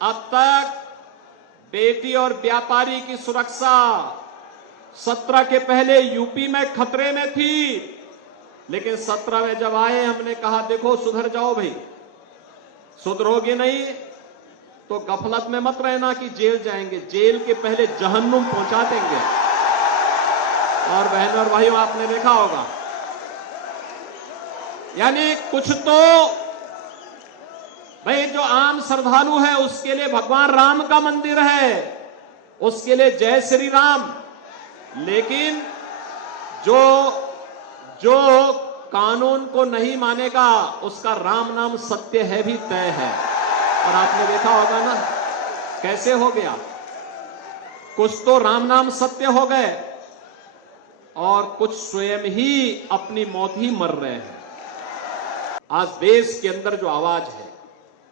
अब तक बेटी और व्यापारी की सुरक्षा 17 के पहले यूपी में खतरे में थी, लेकिन 17 में जब आए हमने कहा देखो सुधर जाओ भाई, सुधरोगे नहीं तो गफलत में मत रहना कि जेल जाएंगे, जेल के पहले जहन्नुम पहुंचा देंगे। और बहनों और भाइयों आपने देखा होगा, यानी कुछ तो भाई जो आम श्रद्धालु है उसके लिए भगवान राम का मंदिर है, उसके लिए जय श्री राम, लेकिन जो कानून को नहीं मानेगा उसका राम नाम सत्य है भी तय है। और आपने देखा होगा ना कैसे हो गया, कुछ तो राम नाम सत्य हो गए और कुछ स्वयं ही अपनी मौत ही मर रहे हैं। आज देश के अंदर जो आवाज है,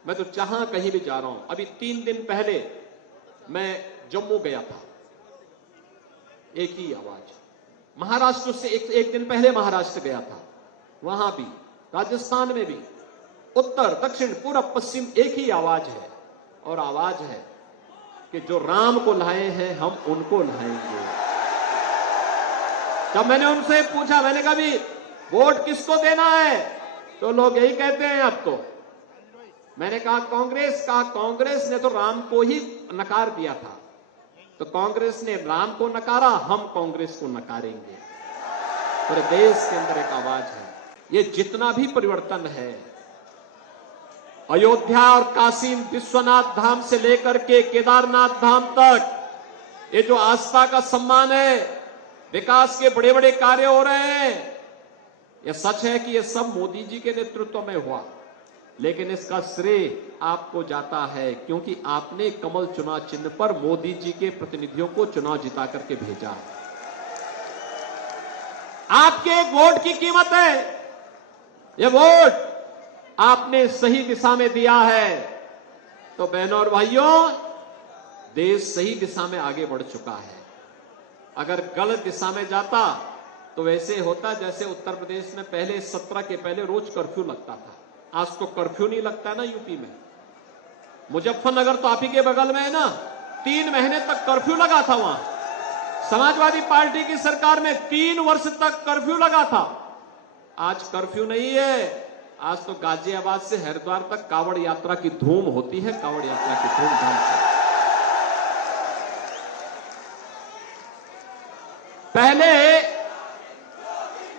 मैं तो जहां कहीं भी जा रहा हूं, अभी 3 दिन पहले मैं जम्मू गया था, एक ही आवाज, महाराष्ट्र से एक दिन पहले महाराष्ट्र गया था, वहां भी, राजस्थान में भी, उत्तर दक्षिण पूरब पश्चिम एक ही आवाज है, और आवाज है कि जो राम को लाए हैं हम उनको लाएंगे। जब मैंने उनसे पूछा, मैंने कहा भी वोट किसको देना है, तो लोग यही कहते हैं अब तो। मैंने कहा कांग्रेस ने तो राम को ही नकार दिया था, तो कांग्रेस ने राम को नकारा, हम कांग्रेस को नकारेंगे। पूरे देश के अंदर एक आवाज है। ये जितना भी परिवर्तन है, अयोध्या और काशी विश्वनाथ धाम से लेकर के केदारनाथ धाम तक, ये जो आस्था का सम्मान है, विकास के बड़े बड़े कार्य हो रहे हैं, यह सच है कि यह सब मोदी जी के नेतृत्व में हुआ, लेकिन इसका श्रेय आपको जाता है क्योंकि आपने कमल चुनाव चिन्ह पर मोदी जी के प्रतिनिधियों को चुनाव जिता करके भेजा। आपके एक वोट की कीमत है, यह वोट आपने सही दिशा में दिया है, तो बहनों और भाइयों देश सही दिशा में आगे बढ़ चुका है। अगर गलत दिशा में जाता तो वैसे होता जैसे उत्तर प्रदेश में पहले 17 के पहले रोज कर्फ्यू लगता था, आज तो कर्फ्यू नहीं लगता ना यूपी में। मुजफ्फरनगर तो आप ही के बगल में है ना, 3 महीने तक कर्फ्यू लगा था वहां, समाजवादी पार्टी की सरकार में 3 वर्ष तक कर्फ्यू लगा था। आज कर्फ्यू नहीं है, आज तो गाजियाबाद से हरिद्वार तक कावड़ यात्रा की धूम होती है, कावड़ यात्रा की धूमधाम से।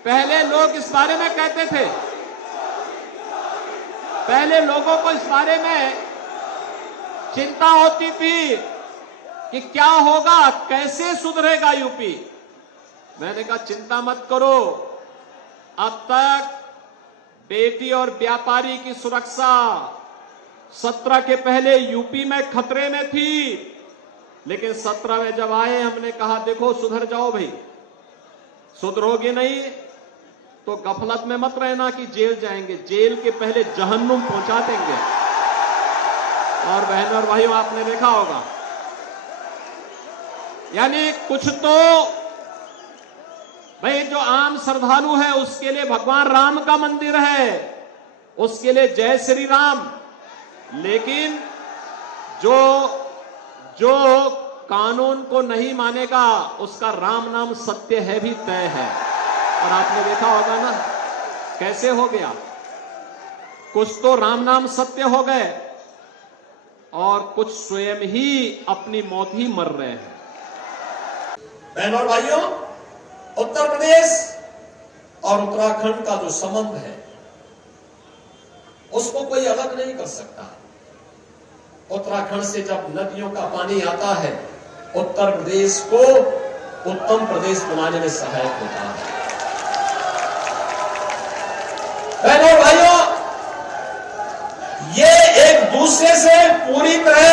पहले लोग इस बारे में कहते थे, पहले लोगों को इस बारे में चिंता होती थी कि क्या होगा, कैसे सुधरेगा यूपी। मैंने कहा चिंता मत करो, अब तक बेटी और व्यापारी की सुरक्षा 17 के पहले यूपी में खतरे में थी, लेकिन 17 में जब आए हमने कहा देखो सुधर जाओ भाई, सुधरोगे नहीं तो गफलत में मत रहना कि जेल जाएंगे, जेल के पहले जहन्नुम पहुंचा देंगे। और बहनों और भाइयों आपने देखा होगा, यानी कुछ तो भाई जो आम श्रद्धालु है उसके लिए भगवान राम का मंदिर है, उसके लिए जय श्री राम, लेकिन जो कानून को नहीं मानेगा उसका राम नाम सत्य है भी तय है। और आपने देखा होगा ना कैसे हो गया, कुछ तो राम नाम सत्य हो गए और कुछ स्वयं ही अपनी मौत ही मर रहे हैं। बहनों और भाइयों, उत्तर प्रदेश और उत्तराखंड का जो संबंध है उसको कोई अलग नहीं कर सकता। उत्तराखंड से जब नदियों का पानी आता है, उत्तर प्रदेश को उत्तम प्रदेश बनाने में सहायक होता है। बहनों और भाइयों, ये एक दूसरे से पूरी तरह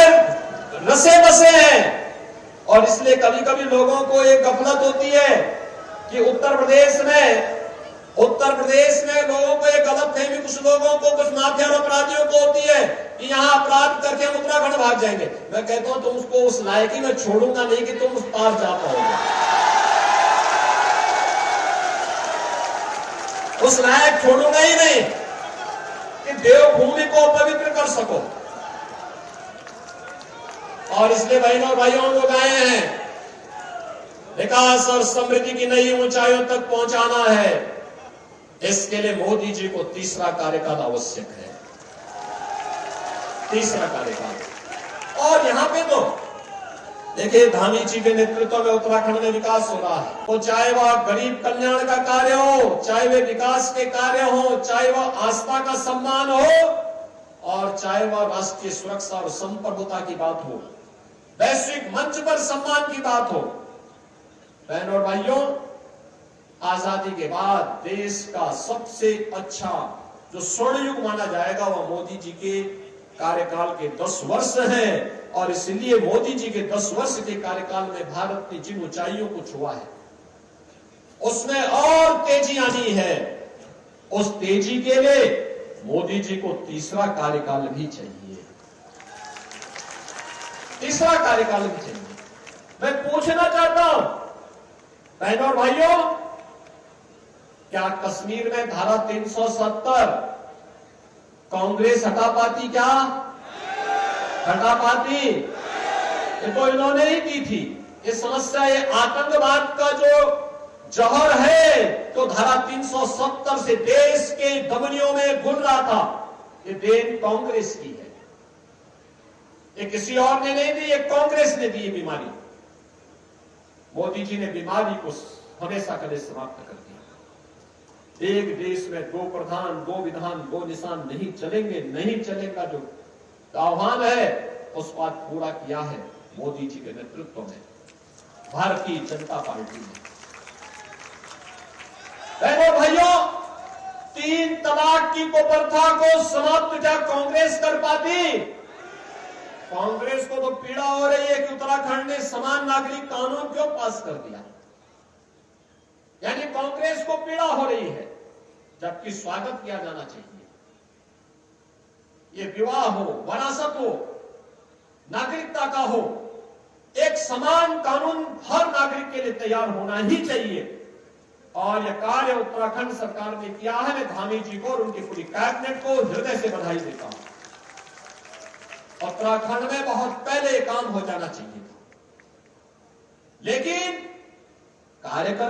रसे बसे हैं और इसलिए कभी कभी लोगों को एक गफलत होती है कि उत्तर प्रदेश में लोगों को एक गलतफहमी, कुछ लोगों को, कुछ माफिया अपराधियों को होती है कि यहां अपराध करके हम उत्तराखंड भाग जाएंगे। मैं कहता हूं तुम उसको उस लायकी में छोड़ूंगा नहीं कि तुम उस पार जा पाओगे, उस लायक छोड़ूंगा ही नहीं कि देवभूमि को अपवित्र कर सको। और इसलिए बहनों और भाइयों को गाए हैं, विकास और समृद्धि की नई ऊंचाइयों तक पहुंचाना है। इसके लिए मोदी जी को तीसरा कार्यकाल आवश्यक है, तीसरा कार्यकाल। और यहां पे तो देखिए, धामी जी के नेतृत्व में उत्तराखंड में विकास हो रहा है। तो चाहे वह गरीब कल्याण का कार्य हो, चाहे वे विकास के कार्य हो, चाहे वह आस्था का सम्मान हो, और चाहे वह राष्ट्रीय सुरक्षा और संप्रभुता की बात हो, वैश्विक मंच पर सम्मान की बात हो। बहनों और भाइयों, आजादी के बाद देश का सबसे अच्छा जो स्वर्ण युग माना जाएगा वह मोदी जी के कार्यकाल के 10 वर्ष हैं। और इसलिए मोदी जी के 10 वर्ष के कार्यकाल में भारत ने जिन ऊंचाइयों को छुआ है उसमें और तेजी आनी है। उस तेजी के लिए मोदी जी को तीसरा कार्यकाल भी चाहिए, तीसरा कार्यकाल भी चाहिए। मैं पूछना चाहता हूं बहनों और भाइयों, क्या कश्मीर में धारा 370 कांग्रेस हटा पाती? क्या हटा पाती? ये तो इन्होंने ही दी थी। ये समस्या, ये आतंकवाद का जो जहर है तो धारा 370 से देश के धमनियों में घुल रहा था, ये देन कांग्रेस की है। ये किसी और ने नहीं दी, ये कांग्रेस ने दी ये बीमारी। मोदी जी ने बीमारी को हमेशा के लिए समाप्त कर दिया। एक देश में 2 प्रधान, 2 विधान, 2 निशान नहीं चलेंगे, नहीं चलेगा जो आह्वान है उस बात पूरा किया है मोदी जी के नेतृत्व में भारतीय जनता पार्टी ने। बहनों भाइयों, 3 तलाक की कुप्रथा को समाप्त क्या कांग्रेस कर पाती? कांग्रेस को तो पीड़ा हो रही है कि उत्तराखंड ने समान नागरिक कानून क्यों पास कर दिया। यानी कांग्रेस को पीड़ा हो रही है, जबकि स्वागत किया जाना चाहिए। ये विवाह हो, वरासत हो, नागरिकता का हो, एक समान कानून हर नागरिक के लिए तैयार होना ही चाहिए। और यह कार्य उत्तराखंड सरकार ने किया है। मैं धामी जी को और उनकी पूरी कैबिनेट को हृदय से बधाई देता हूं। उत्तराखंड में बहुत पहले काम हो जाना चाहिए था, लेकिन कार्यक्रम